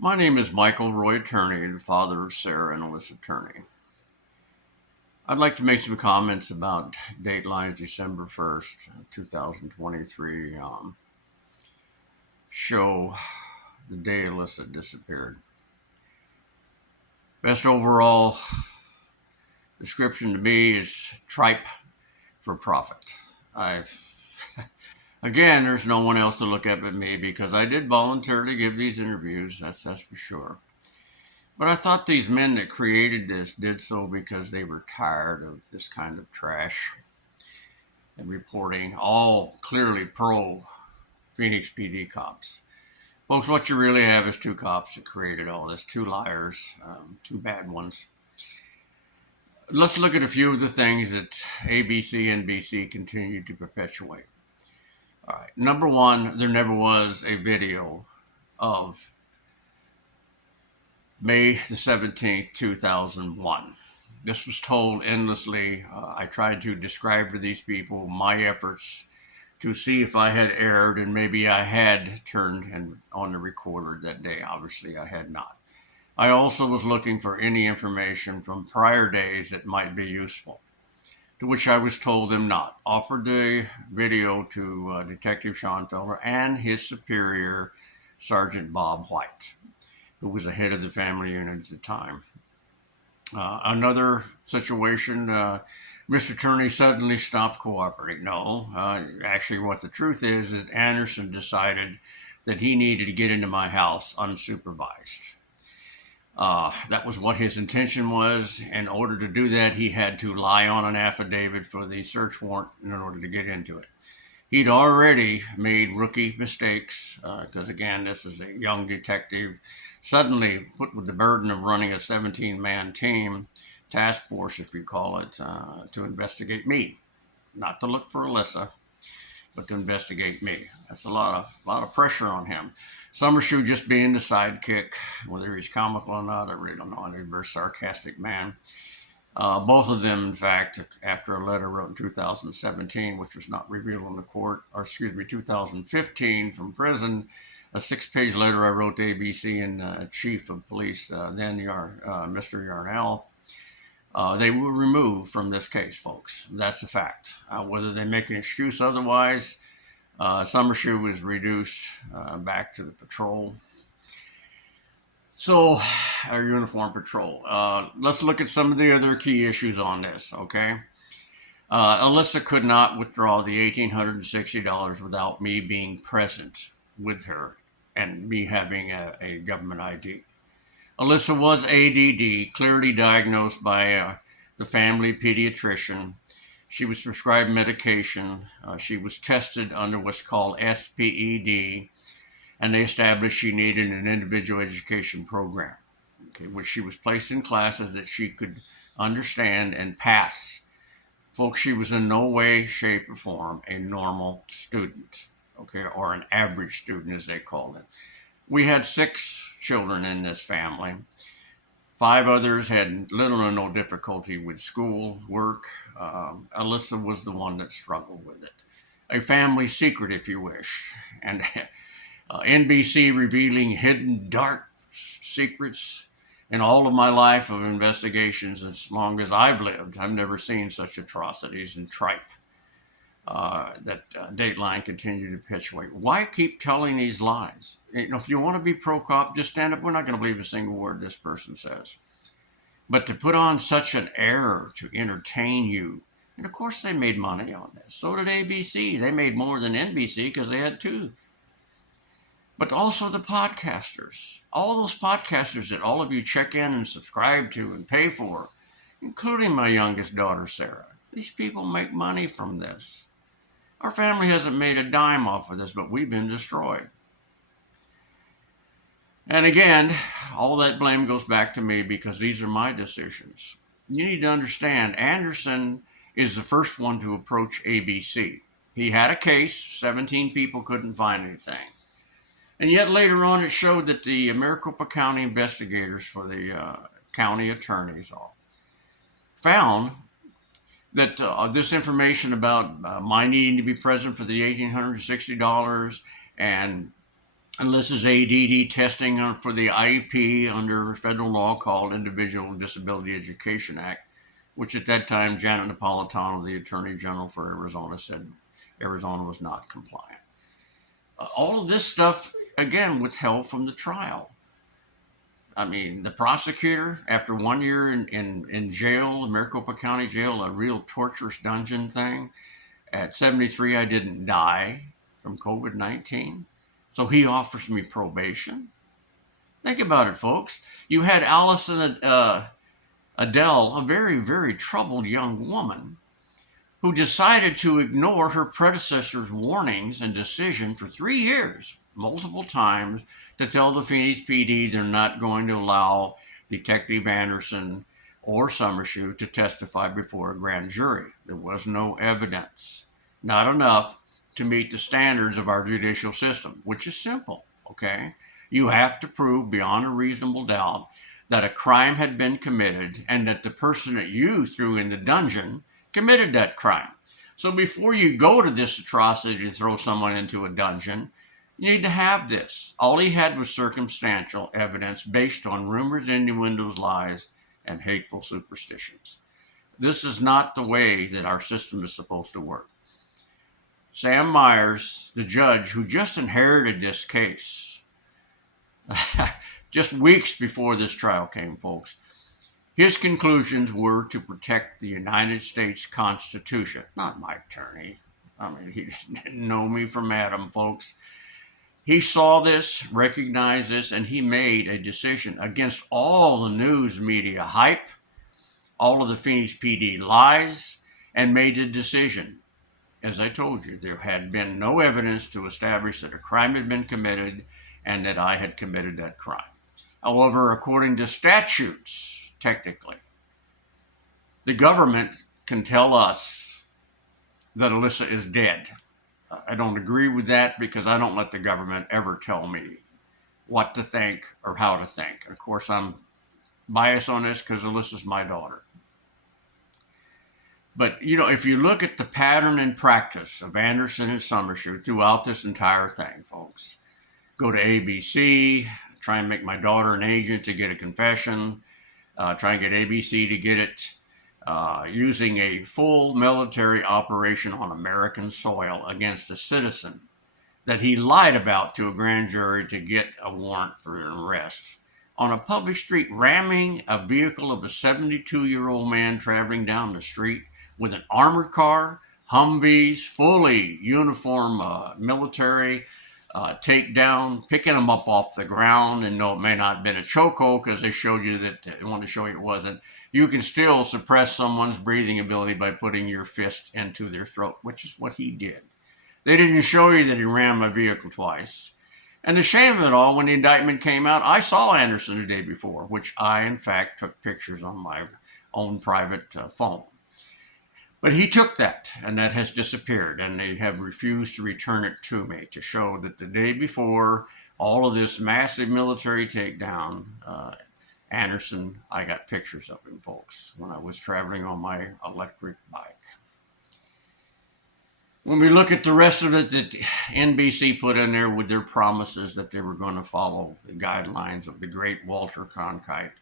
My name is Michael Roy Turney, the father of Sarah and Alyssa Turney. I'd like to make some comments about Dateline's December 1st, 2023 show, The Day Alyssa Disappeared. Best overall description to me is tripe for profit. Again, there's no one else to look at but me because I did voluntarily give these interviews, that's for sure. But I thought these men that created this did so because they were tired of this kind of trash and reporting, all clearly pro Phoenix PD cops. Folks, what you really have is two cops that created all this, two liars, two bad ones. Let's look at a few of the things that ABC and NBC continue to perpetuate. All right, number one, there never was a video of May the 17th, 2001. This was told endlessly. I tried to describe to these people my efforts to see if I had erred, and maybe I had turned on the recorder that day. Obviously, I had not. I also was looking for any information from prior days that might be useful, to which I was told them not. Offered the video to Detective Sean Felder and his superior, Sergeant Bob White, who was the head of the family unit at the time. Another situation, Mr. Turney suddenly stopped cooperating. No, actually, what the truth is that Anderson decided that he needed to get into my house unsupervised. That was what his intention was. In order to do that, he had to lie on an affidavit for the search warrant in order to get into it. He'd already made rookie mistakes because, again, this is a young detective suddenly put with the burden of running a 17-man team, task force, if you call it, to investigate me. Not to look for Alyssa, but to investigate me. That's a lot of pressure on him. Summershoe just being the sidekick, whether he's comical or not, I really don't know. He's a very sarcastic man. Both of them, in fact, after a letter wrote in 2017, which was not revealed in the court, 2015 from prison, a 6-page letter I wrote to ABC and Chief of Police, Mr. Yarnell. They were removed from this case, folks. That's a fact. Whether they make an excuse otherwise, Summershoe was reduced back to the patrol. So, our uniform patrol. Let's look at some of the other key issues on this, okay? Alyssa could not withdraw the $1,860 without me being present with her and me having a government ID. Alyssa was ADD, clearly diagnosed by the family pediatrician. She was prescribed medication. She was tested under what's called SPED, and they established she needed an individual education program, okay, which she was placed in classes that she could understand and pass. Folks, she was in no way, shape, or form a normal student, okay, or an average student, as they called it. We had 6 children in this family. 5 others had little or no difficulty with school, work. Alyssa was the one that struggled with it. A family secret, if you wish. And NBC revealing hidden dark secrets. In all of my life of investigations, as long as I've lived, I've never seen such atrocities and tripe that Dateline continue to perpetuate. Why keep telling these lies? If you want to be pro-cop, just stand up. We're not going to believe a single word this person says. But to put on such an error to entertain you, and of course they made money on this. So did ABC. They made more than NBC because they had 2. But also the podcasters. All those podcasters that all of you check in and subscribe to and pay for, including my youngest daughter, Sarah. These people make money from this. Our family hasn't made a dime off of this, but we've been destroyed. And again, all that blame goes back to me because these are my decisions. You need to understand, Anderson is the first one to approach ABC. He had a case, 17 people couldn't find anything. And yet later on, it showed that the Maricopa County investigators for the county attorneys found that this information about my needing to be present for the $1,860 and Alyssa's ADD testing for the IEP under federal law called Individual Disability Education Act, which at that time Janet Napolitano, the Attorney General for Arizona, said Arizona was not compliant. All of this stuff, again, withheld from the trial. I mean, the prosecutor, after 1 year in jail, Maricopa County Jail, a real torturous dungeon thing, at 73, I didn't die from COVID-19. So he offers me probation. Think about it, folks. You had Allison Adele, a very, very troubled young woman, who decided to ignore her predecessor's warnings and decision for 3 years, multiple times, to tell the Phoenix PD they're not going to allow Detective Anderson or Summershoe to testify before a grand jury. There was no evidence, not enough to meet the standards of our judicial system, which is simple, okay? You have to prove beyond a reasonable doubt that a crime had been committed and that the person that you threw in the dungeon committed that crime. So before you go to this atrocity to throw someone into a dungeon, you need to have this. All he had was circumstantial evidence based on rumors, innuendos, lies, and hateful superstitions. This is not the way that our system is supposed to work. Sam Myers, the judge who just inherited this case, just weeks before this trial came, folks, his conclusions were to protect the United States Constitution, not Mike Turney. I mean, he didn't know me from Adam, folks. He saw this, recognized this, and he made a decision against all the news media hype, all of the Phoenix PD lies, and made a decision. As I told you, there had been no evidence to establish that a crime had been committed and that I had committed that crime. However, according to statutes, technically, the government can tell us that Alyssa is dead. I don't agree with that because I don't let the government ever tell me what to think or how to think. Of course, I'm biased on this because Alyssa's my daughter. But, you know, if you look at the pattern and practice of Anderson and Summershoe throughout this entire thing, folks, go to ABC, try and make my daughter an agent to get a confession, try and get ABC to get it, using a full military operation on American soil against a citizen that he lied about to a grand jury to get a warrant for an arrest. On a public street, ramming a vehicle of a 72-year-old man traveling down the street with an armored car, Humvees, fully uniform military, takedown, picking him up off the ground. And no, it may not have been a chokehold because they showed you that, they wanted to show you it wasn't. You can still suppress someone's breathing ability by putting your fist into their throat, which is what he did. They didn't show you that he rammed my vehicle twice. And the shame of it all, when the indictment came out, I saw Anderson the day before, which I, in fact, took pictures on my own private phone. But he took that, and that has disappeared, and they have refused to return it to me to show that the day before all of this massive military takedown, Anderson, I got pictures of him, folks, when I was traveling on my electric bike. When we look at the rest of it that NBC put in there with their promises that they were going to follow the guidelines of the great Walter Cronkite,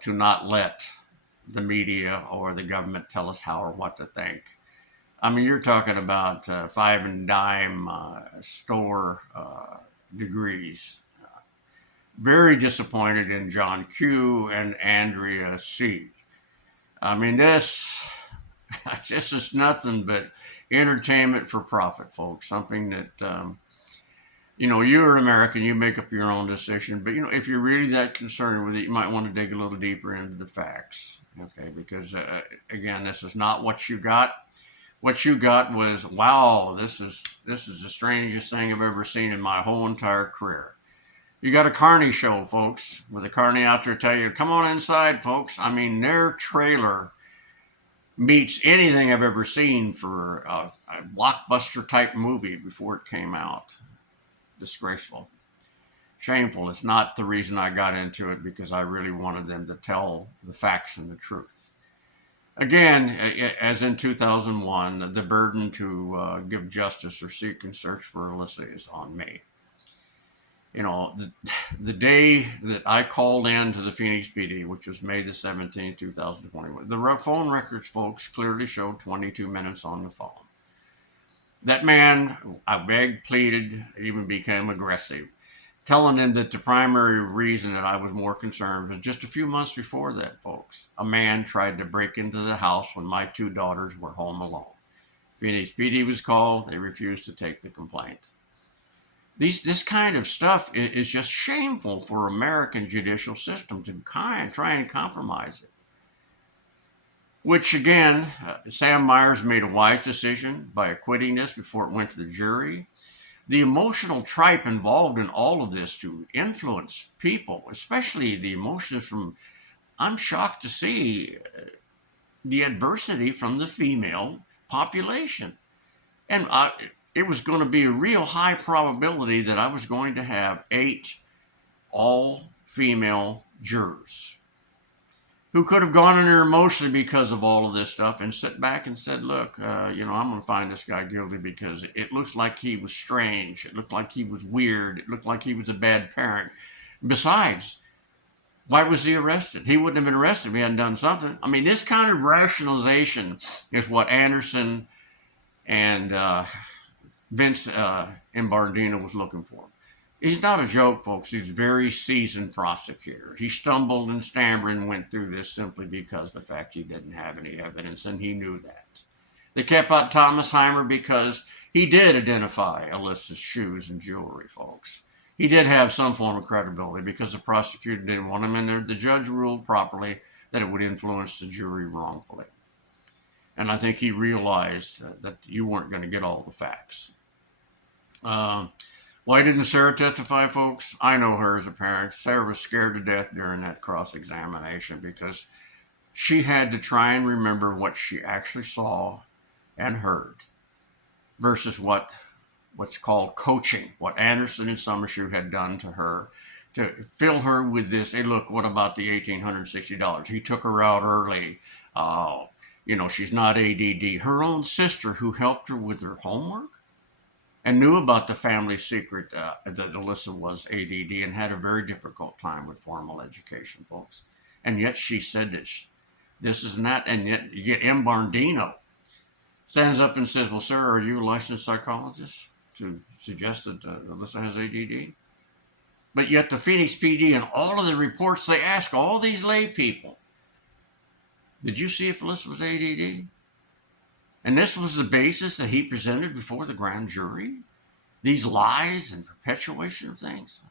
to not let the media or the government tell us how or what to think. I mean, you're talking about five and dime store degrees. Very disappointed in John Q and Andrea C. I mean, this is nothing but entertainment for profit, folks. Something that, you know, you're an American, you make up your own decision. But, you know, if you're really that concerned with it, you might want to dig a little deeper into the facts. Okay, because, again, this is not what you got. What you got was, wow, this is the strangest thing I've ever seen in my whole entire career. You got a carny show, folks, with a carny out there tell you, come on inside, folks. I mean, their trailer meets anything I've ever seen for a blockbuster type movie before it came out. Disgraceful. Shameful. It's not the reason I got into it, because I really wanted them to tell the facts and the truth. Again, as in 2001, the burden to give justice or seek and search for Alyssa is on me. The day that I called in to the Phoenix PD, which was May the 17th, 2021, the phone records, folks, clearly showed 22 minutes on the phone. That man, I begged, pleaded, even became aggressive, telling them that the primary reason that I was more concerned was just a few months before that, folks. A man tried to break into the house when my two daughters were home alone. Phoenix PD was called. They refused to take the complaint. This kind of stuff is just shameful for American judicial system to try and compromise it. Which again, Sam Myers made a wise decision by acquitting this before it went to the jury. The emotional tripe involved in all of this to influence people, especially the emotions from, I'm shocked to see the adversity from the female population. And it was going to be a real high probability that I was going to have 8 all-female jurors who could have gone in there emotionally because of all of this stuff and sit back and said, look, I'm going to find this guy guilty because it looks like he was strange. It looked like he was weird. It looked like he was a bad parent. Besides, why was he arrested? He wouldn't have been arrested if he hadn't done something. I mean, this kind of rationalization is what Anderson and Vince Imbardino was looking for. He's not a joke, folks. He's a very seasoned prosecutor. He stumbled and stammered and went through this simply because of the fact he didn't have any evidence, and he knew that. They kept out Thomas Heimer because he did identify Alyssa's shoes and jewelry, folks. He did have some form of credibility because the prosecutor didn't want him in there. The judge ruled properly that it would influence the jury wrongfully. And I think he realized that you weren't going to get all the facts. Why didn't Sarah testify, folks? I know her as a parent. Sarah was scared to death during that cross-examination because she had to try and remember what she actually saw and heard versus what's called coaching, what Anderson and Summershoe had done to her to fill her with this, hey, look, what about the $1,860? He took her out early. She's not ADD. Her own sister who helped her with her homework and knew about the family secret that Alyssa was ADD and had a very difficult time with formal education, folks. And yet she said that this is not, and yet you get M. Bardino stands up and says, well, sir, are you a licensed psychologist to suggest that Alyssa has ADD? But yet the Phoenix PD and all of the reports, they ask all these lay people, did you see if Alyssa was ADD? And this was the basis that he presented before the grand jury? These lies and perpetuation of things?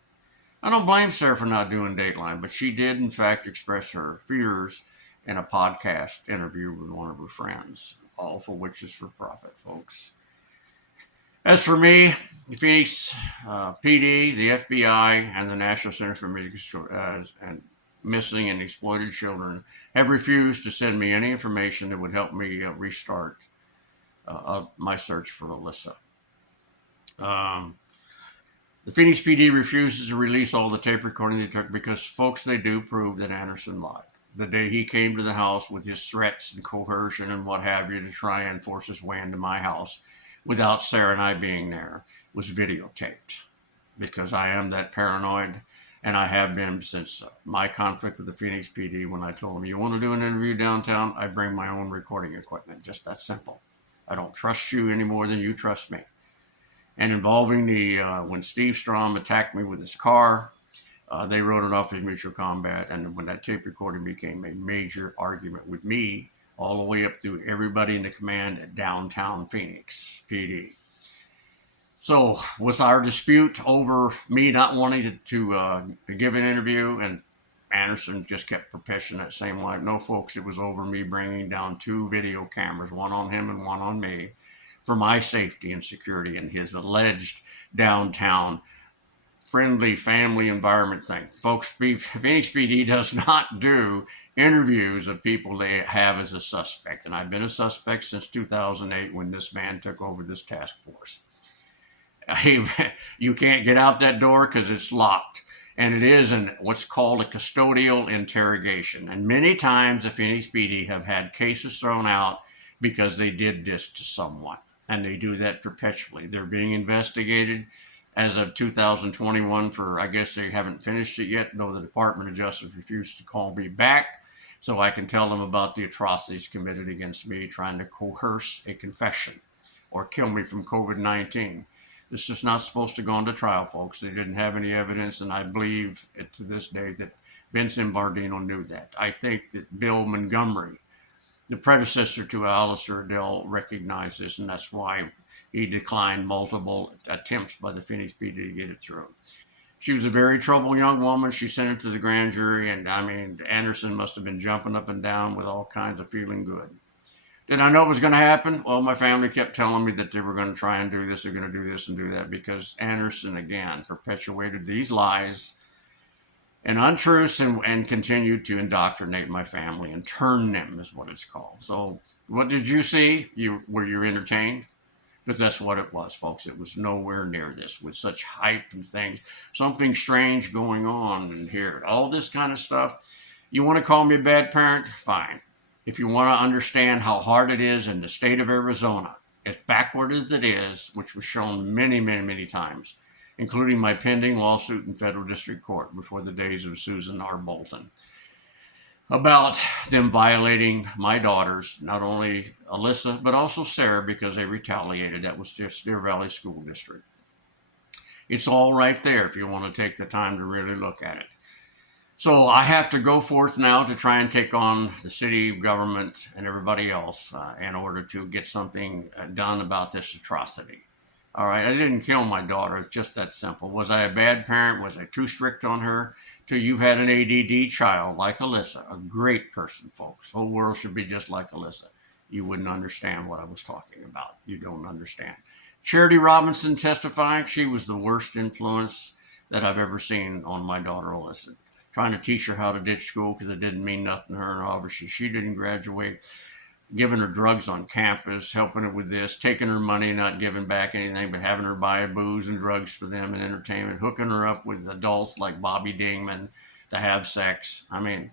I don't blame Sarah for not doing Dateline, but she did, in fact, express her fears in a podcast interview with one of her friends, all for which is for profit, folks. As for me, the Phoenix PD, the FBI, and the National Center for Missing and Exploited Children have refused to send me any information that would help me restart my search for Alyssa. The Phoenix PD refuses to release all the tape recording they took because, folks, they do prove that Anderson lied. The day he came to the house with his threats and coercion and what have you to try and force his way into my house without Sarah and I being there was videotaped because I am that paranoid. And I have been since my conflict with the Phoenix PD when I told them, you want to do an interview downtown? I bring my own recording equipment. Just that simple. I don't trust you any more than you trust me. And involving when Steve Strom attacked me with his car, they wrote it off as mutual combat. And when that tape recording became a major argument with me, all the way up through everybody in the command at downtown Phoenix PD. So was our dispute over me not wanting to give an interview? And Anderson just kept perpetuating that same lie. No, folks, it was over me bringing down 2 video cameras, one on him and one on me, for my safety and security in his alleged downtown friendly family environment thing. Folks, Phoenix PD does not do interviews of people they have as a suspect. And I've been a suspect since 2008 when this man took over this task force. You can't get out that door because it's locked. And it is what's called a custodial interrogation. And many times the Phoenix PD have had cases thrown out because they did this to someone. And they do that perpetually. They're being investigated as of 2021 for, I guess they haven't finished it yet. No, the Department of Justice refused to call me back so I can tell them about the atrocities committed against me, trying to coerce a confession or kill me from COVID-19. This is not supposed to go into trial, folks. They didn't have any evidence, and I believe it to this day that Vincent Bardino knew that. I think that Bill Montgomery, the predecessor to Alistair Adele, recognized this, and that's why he declined multiple attempts by the Phoenix PD to get it through. She was a very troubled young woman. She sent it to the grand jury, and I mean, Anderson must have been jumping up and down with all kinds of feeling good. Did I know it was going to happen? Well, my family kept telling me that they were going to try and do this, they're going to do this and do that, because Anderson, again, perpetuated these lies and untruths and continued to indoctrinate my family and turn them, is what it's called. So what did you see? Were you entertained? Because that's what it was, folks. It was nowhere near this, with such hype and things. Something strange going on in here. All this kind of stuff. You want to call me a bad parent? Fine. If you want to understand how hard it is in the state of Arizona, as backward as it is, which was shown many, many, many times, including my pending lawsuit in federal district court before the days of Susan R. Bolton, about them violating my daughters, not only Alyssa, but also Sarah, because they retaliated. That was just Deer Valley School District. It's all right there if you want to take the time to really look at it. So I have to go forth now to try and take on the city government and everybody else in order to get something done about this atrocity. All right, I didn't kill my daughter. It's just that simple. Was I a bad parent? Was I too strict on her? Till you've had an ADD child like Alyssa, a great person, folks. The whole world should be just like Alyssa. You wouldn't understand what I was talking about. You don't understand. Charity Robinson testifying, she was the worst influence that I've ever seen on my daughter Alyssa. Trying to teach her how to ditch school because it didn't mean nothing to her, and obviously she didn't graduate. Giving her drugs on campus, helping her with this, taking her money, not giving back anything, but having her buy booze and drugs for them and entertainment, hooking her up with adults like Bobby Dingman to have sex. I mean,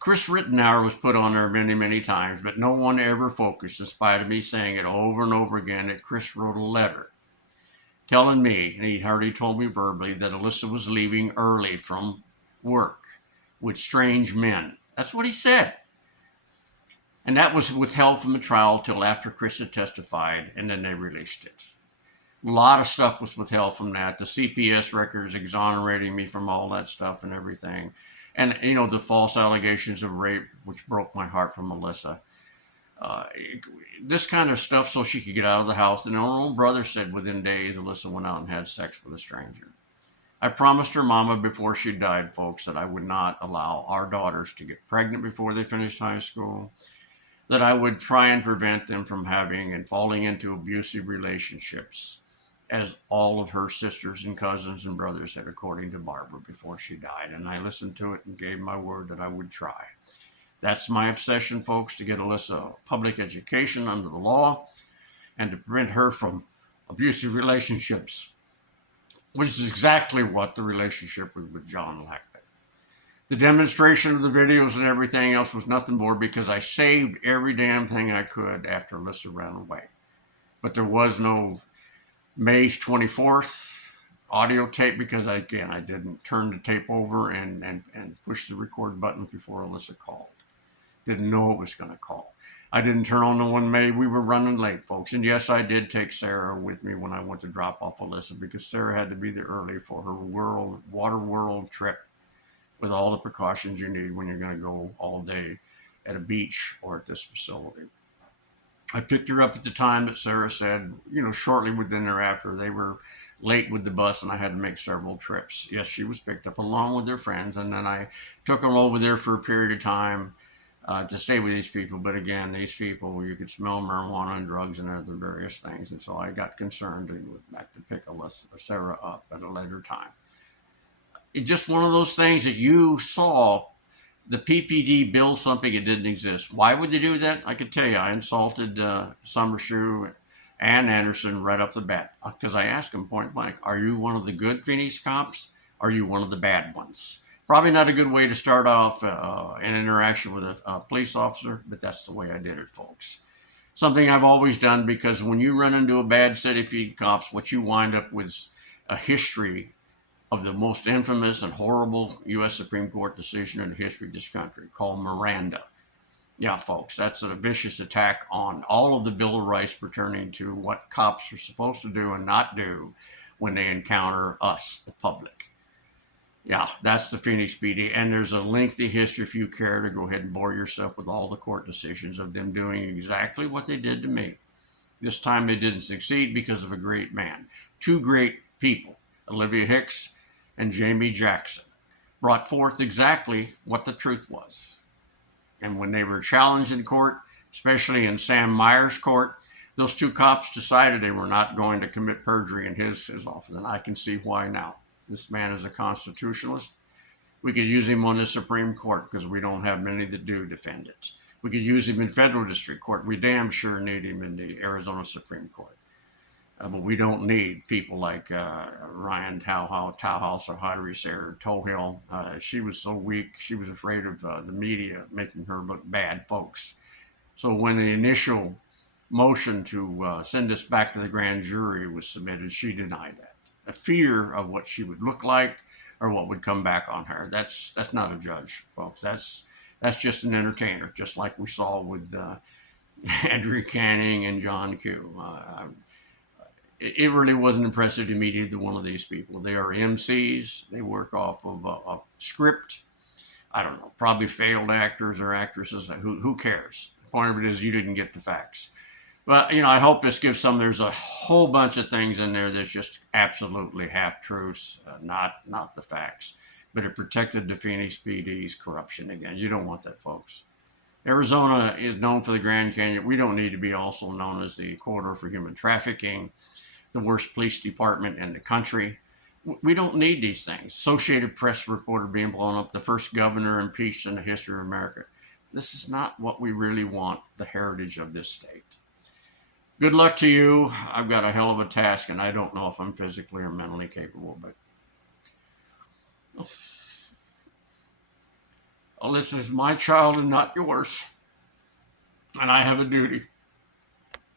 Chris Rittenauer was put on there many, many times, but no one ever focused, in spite of me saying it over and over again, that Chris wrote a letter telling me, and he already told me verbally, that Alyssa was leaving early from work with strange men. That's what he said. And that was withheld from the trial till after Chris had testified, and then they released it. A lot of stuff was withheld from that. The CPS records exonerating me from all that stuff and everything. And, you know, the false allegations of rape, which broke my heart from Alyssa. This kind of stuff so she could get out of the house. And her own brother said within days, Alyssa went out and had sex with a stranger. I promised her mama before she died, folks, that I would not allow our daughters to get pregnant before they finished high school, that I would try and prevent them from having and falling into abusive relationships, as all of her sisters and cousins and brothers had, according to Barbara, before she died. And I listened to it and gave my word that I would try. That's my obsession, folks, to get Alyssa public education under the law and to prevent her from abusive relationships, which is exactly what the relationship was with John Lackman. The demonstration of the videos and everything else was nothing more because I saved every damn thing I could after Alyssa ran away. But there was no May 24th audio tape because, I didn't turn the tape over and push the record button before Alyssa called. Didn't know it was going to call. I didn't turn on the one May. We were running late, folks. And yes, I did take Sarah with me when I went to drop off Alyssa because Sarah had to be there early for her water world trip, with all the precautions you need when you're going to go all day at a beach or at this facility. I picked her up at the time that Sarah said, shortly within thereafter. They were late with the bus and I had to make several trips. Yes, she was picked up along with their friends, and then I took them over there for a period of time to stay with these people. But again, these people, you could smell marijuana and drugs and other various things, and so I got concerned and went back to pick Sarah up at a later time. It's just one of those things that you saw the PPD build something that didn't exist. Why would they do that? I could tell you. I insulted Summershoe and Anderson right up the bat because I asked them point blank, are you one of the good Phoenix cops? Are you one of the bad ones? Probably not a good way to start off an interaction with a police officer, but that's the way I did it, folks. something I've always done, because when you run into a bad city feed cops, what you wind up with is a history of the most infamous and horrible U.S. Supreme Court decision in the history of this country called Miranda. Yeah, folks, that's a vicious attack on all of the Bill of Rights pertaining to what cops are supposed to do and not do when they encounter us, the public. Yeah, that's the Phoenix PD. And there's a lengthy history, if you care to go ahead and bore yourself with all the court decisions of them doing exactly what they did to me. This time they didn't succeed because of a great man. Two great people, Olivia Hicks and Jamie Jackson, brought forth exactly what the truth was. And when they were challenged in court, especially in Sam Myers' court, those two cops decided they were not going to commit perjury in his office. And I can see why now. This man is a constitutionalist. We could use him on the Supreme Court because we don't have many that do defend it. We could use him in federal district court. We damn sure need him in the Arizona Supreme Court. But we don't need people like Ryan Tauhaus or Hodri Sarah Tohill. She was so weak. She was afraid of the media making her look bad, folks. So when the initial motion to send us back to the grand jury was submitted, she denied that. A fear of what she would look like or what would come back on her. That's not a judge, folks. That's just an entertainer, just like we saw with Andrew Canning and John Q. It really wasn't impressive to me, either one of these people. They are MCs. They work off of a script. I don't know, probably failed actors or actresses. Who cares? The point of it is you didn't get the facts. But, I hope this gives there's a whole bunch of things in there that's just absolutely half-truths, not the facts. But it protected the Phoenix PD's corruption again. You don't want that, folks. Arizona is known for the Grand Canyon. We don't need to be also known as the corridor for human trafficking, the worst police department in the country. We don't need these things. Associated Press reporter being blown up, the first governor impeached in the history of America. This is not what we really want, the heritage of this state. Good luck to you. I've got a hell of a task, and I don't know if I'm physically or mentally capable, but this is my child and not yours, and I have a duty.